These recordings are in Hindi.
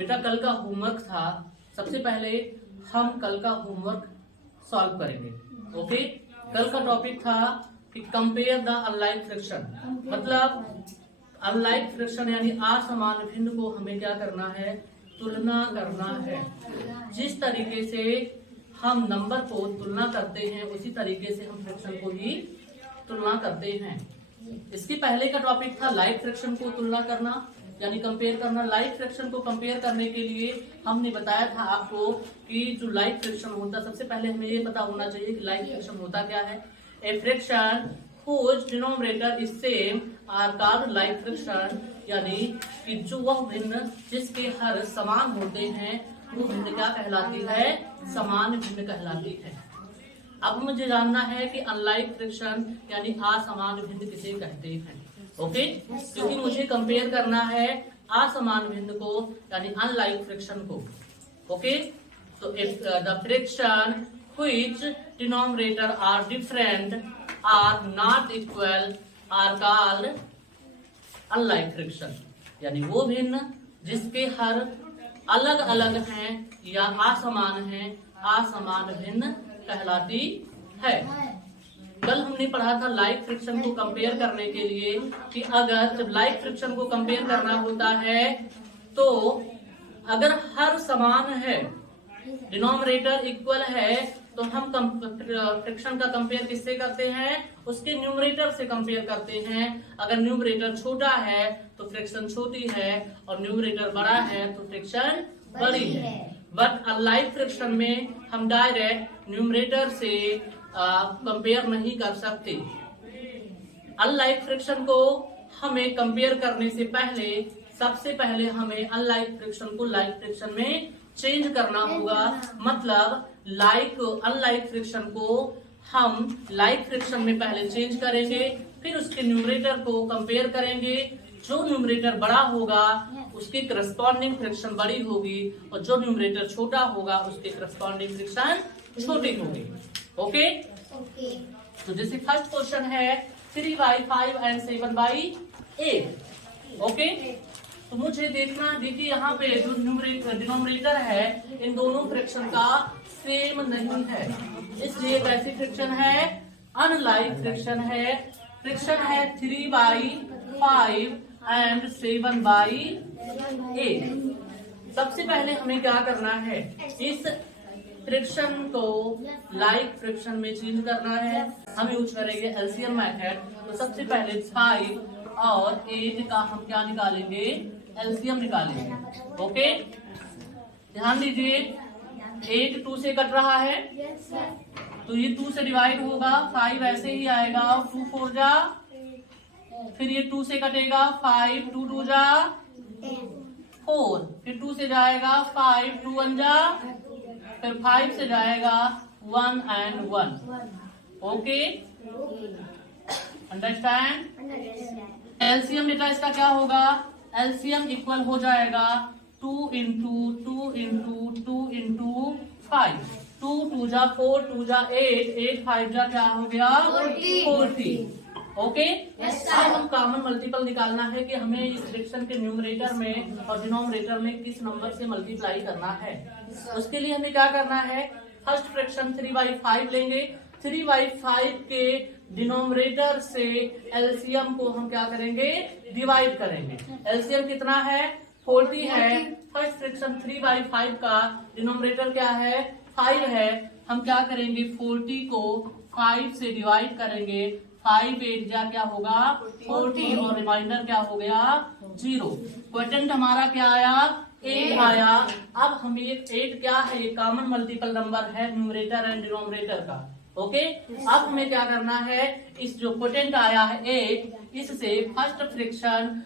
बेटा कल का होमवर्क था, सबसे पहले हम कल का होमवर्क सॉल्व करेंगे। ओके, कल का टॉपिक था कि कंपेयर द अनलाइक फ्रैक्शन, मतलब अनलाइक फ्रैक्शन यानी असमान भिन्न को हमें क्या करना है, तुलना करना है। जिस तरीके से हम नंबर को तुलना करते हैं उसी तरीके से हम फ्रैक्शन को भी तुलना करते हैं। इसके पहले का टॉपिक था लाइक फ्रैक्शन को तुलना करना यानी कंपेयर करना। लाइक फ्रैक्शन को कंपेयर करने के लिए हमने बताया था आपको कि जो लाइक फ्रैक्शन होता, सबसे पहले हमें ये पता होना चाहिए कि लाइक फ्रैक्शन होता क्या है। A fraction whose denominator is same are called like fraction, यानी कि जो वह भिन्न जिसके हर समान होते हैं वो भिन्न क्या कहलाती है, समान भिन्न कहलाती है। अब मुझे जानना है कि अनलाइक फ्रैक्शन यानी असमान भिन्न किसे कहते हैं। ओके, क्योंकि मुझे कंपेयर करना है असमान भिन्न को यानी अनलाइक फ्रैक्शन को। ओके, तो the fraction which denominator are different are not equal are called unlike fraction, यानी वो भिन्न जिसके हर अलग अलग हैं या असमान हैं, असमान भिन्न कहलाती है। कल हमने पढ़ा था लाइक फ्रैक्शन को कंपेयर करने के लिए कि अगर जब लाइक फ्रैक्शन को कंपेयर करना होता है तो अगर हर समान है, डिनोमिनेटर इक्वल है, तो हम फ्रैक्शन का कंपेयर किससे करते हैं, उसके न्यूमरेटर से कंपेयर करते हैं। अगर न्यूमरेटर छोटा है तो फ्रैक्शन छोटी है और न्यूमरेटर बड़ा है तो फ्रैक्शन बड़ी है। बट अनलाइक फ्रैक्शन में हम डायरेक्ट न्यूमरेटर से कंपेयर नहीं कर सकते। अनलाइक फ्रैक्शन को हमें कंपेयर करने से पहले सबसे पहले हमें अनलाइक फ्रैक्शन को लाइक फ्रैक्शन में चेंज करना होगा। मतलब अनलाइक फ्रैक्शन को हम लाइक फ्रैक्शन में पहले चेंज करेंगे, फिर उसके न्यूमरेटर को कंपेयर करेंगे। जो न्यूमरेटर बड़ा होगा उसकी करस्पॉन्डिंग फ्रैक्शन बड़ी होगी और जो न्यूमरेटर छोटा होगा उसकी करस्पॉन्डिंग फ्रैक्शन छोटी होगी। ओके, तो जैसे फर्स्ट क्वेश्चन है 3/5 and 7/8। ओके, तो मुझे देखिए यहाँ पे जो डिनोमिनेटर है इन दोनों फ्रैक्शन का सेम नहीं है, इसलिए कैसी फ्रैक्शन है, अनलाइक फ्रैक्शन है। फ्रैक्शन है 3/5 and 7/8। सबसे पहले हमें क्या करना है, इस फ्रैक्शन को लाइक फ्रैक्शन में चेंज करना है। हम यूज करेंगे एलसीएम मेथड। तो सबसे पहले 5 और 8 का हम क्या निकालेंगे, एलसीएम निकालेंगे। ओके, ध्यान दीजिए 8 2 से कट रहा है तो ये 2 से डिवाइड होगा, 5 ऐसे ही आएगा, 2 4 जा, फिर ये 2 से कटेगा, 5 2 2 जा 4, फिर 2 से जाएगा 5 2 1 जा, फिर 5 से जाएगा 1 and 1। Okay, understand. एलसीएम बेटा इसका क्या होगा, एलसीएम इक्वल हो जाएगा 2 into 2 into 2 into 5। 2 2 जा 4 2 जा 8 8 5 जा क्या हो गया 40। ओके, अब हम कॉमन मल्टीपल निकालना है कि हमें इस फ्रैक्शन के न्यूमरेटर में और डिनोमिनेटर में किस नंबर से मल्टीप्लाई करना है। उसके लिए हमें क्या करना है, फर्स्ट फ्रैक्शन 3/5 लेंगे। 3/5 के डिनोमिनेटर से एलसीएम को हम क्या करेंगे, डिवाइड करेंगे। एलसीएम कितना है, 40 है। फर्स्ट फ्रैक्शन 3/5 का डिनोमिनेटर क्या है, 5 है। हम क्या करेंगे, 40 को 5 से डिवाइड करेंगे। 5 8 जा क्या होगा 40 और रिमाइंडर क्या हो गया 0। क्वोटिएंट हमारा क्या आया, 8 आया। अब हमें 8 क्या है, ये कॉमन मल्टीपल नंबर है न्यूमरेटर एंड डिनोमिनेटर का। ओके, अब हमें क्या करना है, इस जो क्वोटिएंट आया है 8, इससे फर्स्ट फ्रैक्शन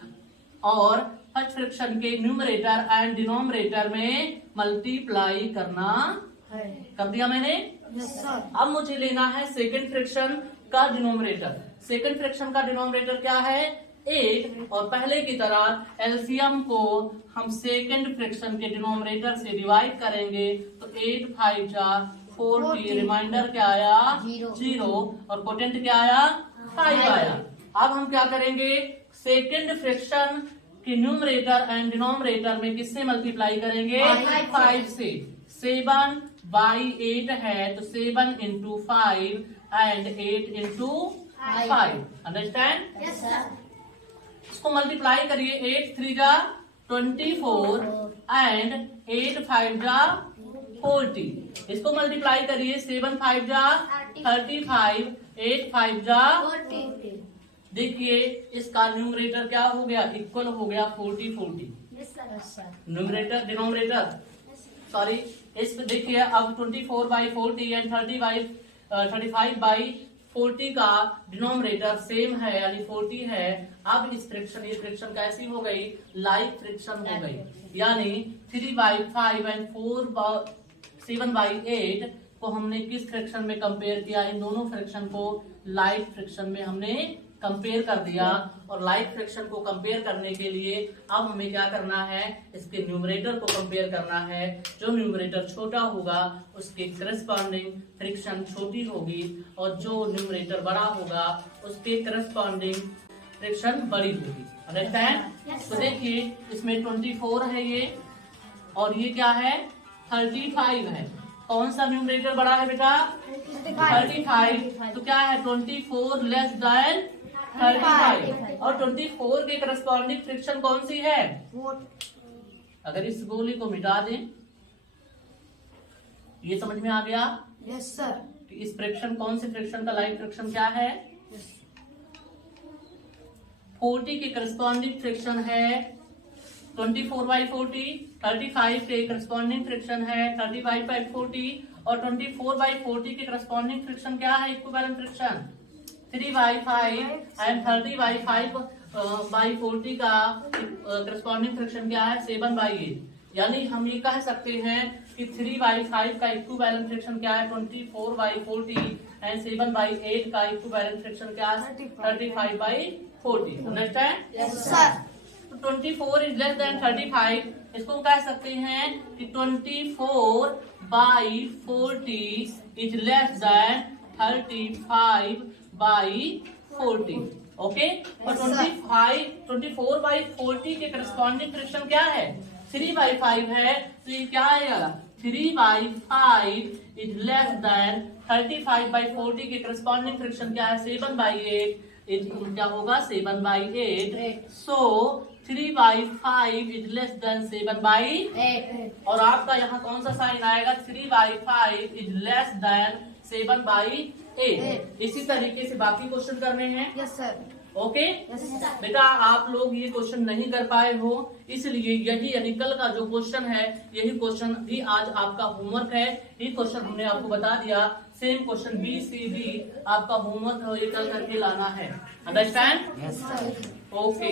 और फर्स्ट फ्रैक्शन के न्यूमरेटर एंड डिनोमिनेटर में मल्टीप्लाई करना है। कर दिया मैंने। अब मुझे लेना है सेकंड फ्रैक्शन का डिनोमिनेटर। सेकंड फ्रैक्शन का डिनोमिनेटर क्या है, 8, और पहले की तरह एलसीएम को हम सेकंड फ्रैक्शन के डिनोमिनेटर से डिवाइड करेंगे। तो 8 5 जा 40, रिमाइंडर क्या आया 0 और क्वोटिएंट क्या आया 5 आया। अब हम क्या करेंगे, सेकंड फ्रैक्शन कि न्यूमरेटर एंड डिनोमिनेटर में किससे मल्टीप्लाई करेंगे? 5 से। 7 बाई 8 है तो 7 into 5 and 8 into 5। Understand? Yes sir. इसको मल्टीप्लाई करिए। 8 3 जा 24 एंड 8 5 जा 40। इसको मल्टीप्लाई करिए। 7 5 जा 35, 8 5 जा 40। देखिए इसका न्यूमरेटर क्या हो गया? इक्वल हो गया 40 40। Yes sir. Numerator denominator sorry इस देखिए अब 24 बाई 40 एंड 35 बाई 40 का डिनोमिनेटर सेम है यानी 40 है। अब इस फ्रैक्शन, ये फ्रैक्शन कैसी हो गई? लाइक फ्रैक्शन हो गई। यानी 3 बाई 5 एंड 7 बाई 8 को हमने किस फ्रैक्शन में कंपेयर किया? इन दोनों फ्रैक्शन को लाइक फ्रैक्शन में हमने कंपेयर कर दिया। और लाइक फ्रैक्शन को कंपेयर करने के लिए अब हमें क्या करना है? इसके न्यूमरेटर को कंपेयर करना है। जो न्यूमरेटर छोटा होगा उसके करस्पॉन्डिंग फ्रैक्शन छोटी होगी और जो न्यूमरेटर बड़ा होगा उसके करस्पॉन्डिंग फ्रैक्शन बड़ी होगी। अंडरस्टैंड? तो देखिए इसमें 24 है ये और ये क्या है? 35 है। कौन सा न्यूमरेटर बड़ा है बेटा? 35। तो क्या है? 24 लेस देन 35 और 24 के करस्पॉन्डिंग फ्रैक्शन कौन सी है? अगर इस गोली को मिटा दें, ये समझ में आ गया? Yes sir. इस फ्रैक्शन कौन से फ्रैक्शन का लाइक फ्रैक्शन क्या है? 40 के करस्पॉन्डिंग फ्रैक्शन है 24 बाई 40। 35 के करस्पॉन्डिंग फ्रैक्शन है 35 बाई 40 और 24 बाई 40 के करस्पॉन्डिंग फ्रैक्शन क्या है? Equivalent fraction 3 by 5 and 30 by 5 by 40 का करस्पॉन्डिंग फ्रैक्शन क्या है? 7 बाई 8। यानी हम ये कह सकते हैं कि 3 बाई 5 का इक्विवेलेंट फ्रैक्शन क्या है? 24 बाई 40 एंड 7 बाई 8 का इक्विवेलेंट फ्रैक्शन क्या है? 35 by 40। Understand? Yes sir. 24 is less than 35। इसको कह सकते हैं कि 24 by 40 is less than 35 by 40। Okay? और 24 बाई 40 के करस्पॉन्डिंग फ्रैक्शन क्या है? 3 बाई 5 है तो ये क्या आएगा? 3 by 5 is less than 35 by 40 के करस्पॉन्डिंग फ्रैक्शन क्या है? 7 बाई 8। क्या होगा? 7 by 8। So 3 by 5 is less than 7 by 8। और आपका यहाँ कौन सा साइन आएगा? 3 by 5 is less than 7 by 8। इसी तरीके से बाकी क्वेश्चन करने हैं। Yes sir. Okay? Yes sir. बेटा आप लोग ये क्वेश्चन नहीं कर पाए हो, इसलिए यही यानी कल का जो क्वेश्चन है यही क्वेश्चन भी आज आपका होमवर्क है। ये क्वेश्चन हमने आपको बता दिया। Same question B C D आपका होमवर्क है, ये कल करके लाना है। अंडरस्टैंड? Yes sir. ओके।